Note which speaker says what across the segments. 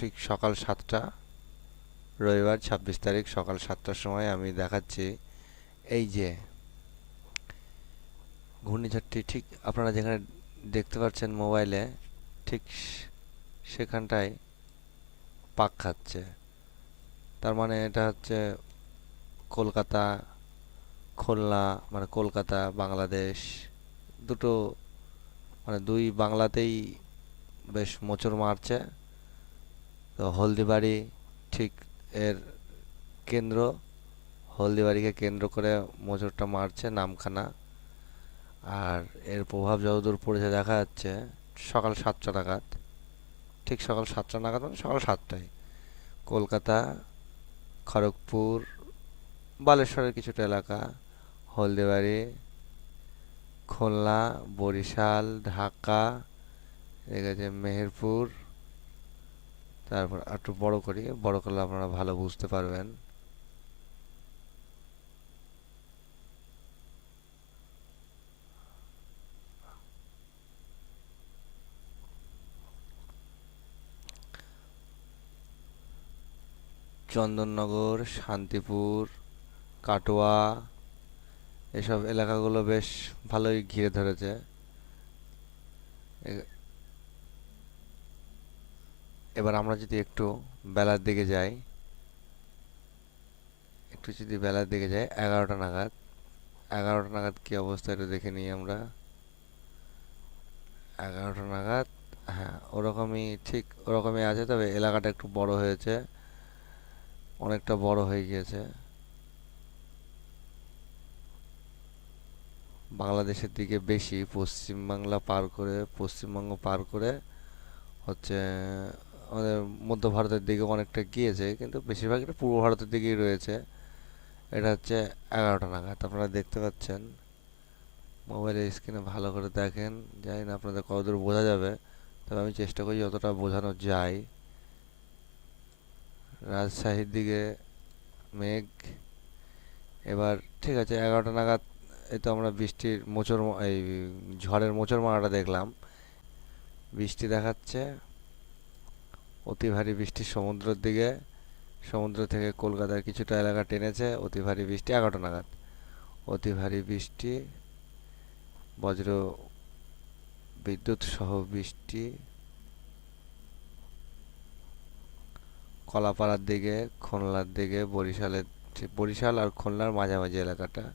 Speaker 1: ঠিক সকাল সাতটা, রবিবার ছাব্বিশ তারিখ সকাল সাতটার সময় আমি দেখাচ্ছি এই যে ঘূর্ণিঝড়টি। ঠিক আপনারা যেখানে দেখতে পাচ্ছেন মোবাইলে, ঠিক সেখানটায় পাক খাচ্ছে। তার মানে এটা হচ্ছে কলকাতা, খুলনা মানে কলকাতা, বাংলাদেশ দুটো মানে দুই বাংলাতেই বেশ মোচড় মারছে। তো হলদিবাড়ি ঠিক এর কেন্দ্র, হলদিবাড়িকে কেন্দ্র করে মোচড়টা মারছে নামখানা। আর এর প্রভাব যতদূর পড়েছে দেখা যাচ্ছে, সকাল সাতটা নাগাদ। ঠিক সকাল সাতটা নাগাদ মানে সকাল সাতটায়। কলকাতা, খড়গপুর, বালেশ্বরের কিছুটা এলাকা, হলদিবাড়ি, খুলনা, বরিশাল, ঢাকা আছে মেহেরপুর তারপর একটু বড় করি। বড় করলে আপনারা ভালো বুঝতে পারবেন। চন্দননগর, শান্তিপুর, কাটোয়া, এসব এলাকাগুলো বেশ ভালোই ঘিরে ধরেছে। এবার আমরা যদি একটু বেলার দিকে যাই, একটু যদি বেলার দিকে যাই, এগারোটা নাগাদ। এগারোটা নাগাদ কি অবস্থা এটা দেখে নিই আমরা। এগারোটা নাগাদ হ্যাঁ ওরকমই, ঠিক ওরকমই আছে, তবে এলাকাটা একটু বড় হয়েছে। অনেকটা বড় হয়ে গিয়েছে। বাংলাদেশের দিকে বেশি, পশ্চিমবাংলা পার করে, পশ্চিমবঙ্গ পার করে হচ্ছে আমাদের মধ্য ভারতের দিকে অনেকটা গিয়েছে, কিন্তু বেশিরভাগ এটা পূর্ব ভারতের দিকেই রয়েছে। এটা হচ্ছে এগারোটা নাগাদ, আপনারা দেখতে পাচ্ছেন। মোবাইলের স্ক্রিনে ভালো করে দেখেন, জানি না আপনাদের কতদূর বোঝা যাবে, তবে আমি চেষ্টা করি যতটা বোঝানো যায়। রাজশাহীর দিকে মেঘ। এবার ঠিক আছে, এগারোটা নাগাদ এই তো আমরা বৃষ্টির মোচড় মা- এই ঝড়ের মোচড় মারাটা দেখলাম। বৃষ্টি দেখাচ্ছে। অতি ভারী বৃষ্টি সমুদ্রের দিকে, সমুদ্র থেকে কলকাতার কিছুটা এলাকা টেনেছে, অতি ভারী বৃষ্টি এগারোটা নাগাদ। অতি ভারী বৃষ্টি, বজ্র বিদ্যুৎ সহ বৃষ্টি, কলাপাড়ার দিকে, খুলনার দিকে, বরিশালের বরিশাল আর খুলনার মাঝামাঝি এলাকাটা।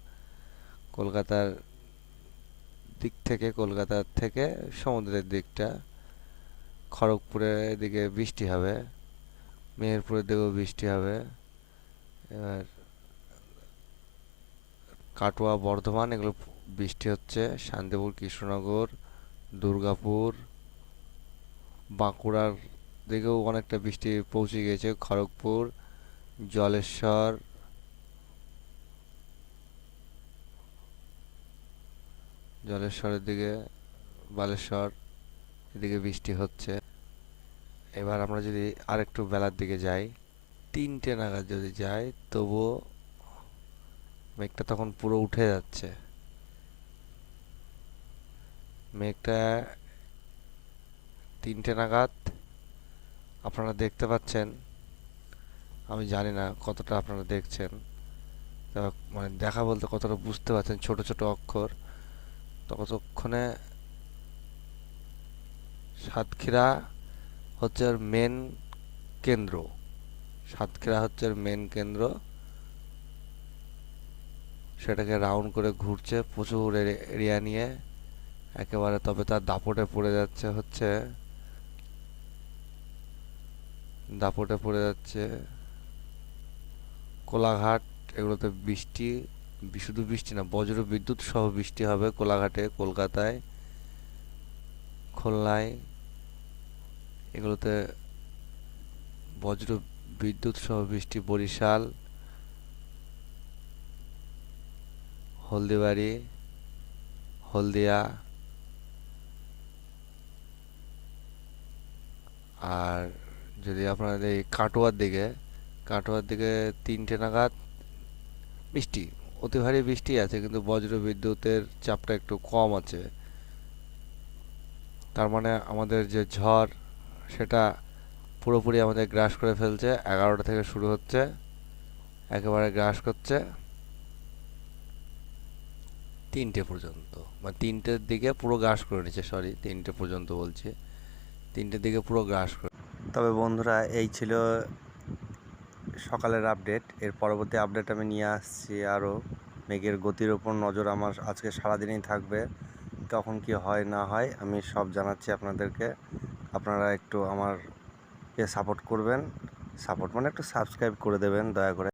Speaker 1: কলকাতার দিক থেকে, কলকাতার থেকে সমুদ্রের দিকটা খড়গপুরের এদিকে বৃষ্টি হবে, মেহেরপুরের দিকেও বৃষ্টি হবে। এবার কাটোয়া, বর্ধমান, এগুলো বৃষ্টি হচ্ছে। শান্তিপুর, কৃষ্ণনগর, দুর্গাপুর, বাঁকুড়ার দিকেও অনেকটা বৃষ্টি পৌঁছে গিয়েছে। খড়গপুর, জলেশ্বর, জলেশ্বরের দিকে বালেশ্বর। এদিকে বৃষ্টি হচ্ছে। এবার আমরা যদি আরেকটু বেলার দিকে যাই, তিনটে নাগাদ যদি যাই, তবুও মেঘটা তখন পুরো উঠে যাচ্ছে। মেঘটা তিনটে নাগাদ, আপনারা দেখতে পাচ্ছেন, আমি জানি না কতটা আপনারা দেখছেন মানে দেখা বলতে কতটা বুঝতে পারছেন ছোট ছোট অক্ষর। ততক্ষণে সাতক্ষীরা হচ্ছে ওর মেন কেন্দ্র। সাতক্ষীরা হচ্ছে মেন কেন্দ্র। সেটাকে রাউন্ড করে ঘুরছে প্রচুর এরিয়া নিয়ে। একেবারে তবে তার দাপটে পড়ে যাচ্ছে হচ্ছে, দাপটে পড়ে যাচ্ছে কোলাঘাট। এগুলোতে বৃষ্টি শুধু বৃষ্টি না, বজ্র বিদ্যুৎ সহ বৃষ্টি হবে কোলাঘাটে, কলকাতায়, খুলনায়। এগুলোতে বজ্র বিদ্যুৎ সহ বৃষ্টি, বরিশাল, হলদিবাড়ি, হলদিয়া আর যদি আপনাদের এই কাটোয়ার দিকে কাটোয়ার দিকে তিনটে নাগাদ বৃষ্টি, অতি ভারী বৃষ্টি আছে কিন্তু বজ্র বিদ্যুতের চাপটা একটু কম আছে। তার মানে আমাদের যে ঝড় সেটা পুরোপুরি আমাদের গ্রাস করে ফেলছে। এগারোটা থেকে শুরু হচ্ছে। একেবারে গ্রাস করছে। তিনটে পর্যন্ত। মানে তিনটের দিকে পুরো গ্রাস করে নিচ্ছে সরি তিনটে পর্যন্ত বলছি। তিনটের দিকে পুরো গ্রাস করে
Speaker 2: তবে বন্ধুরা, এই ছিল সকালের আপডেট এর পরবর্তী আপডেট আমি নিয়ে আসছি আরও মেঘের গতির ওপর নজর আমার আজকে সারাদিনই থাকবে। কখন কি হয় না হয় আমি সব জানাচ্ছি আপনাদেরকে। আপনারা একটু আমার কে সাপোর্ট করবেন সাপোর্ট মানে একটু সাবস্ক্রাইব করে দেবেন দয়া করে।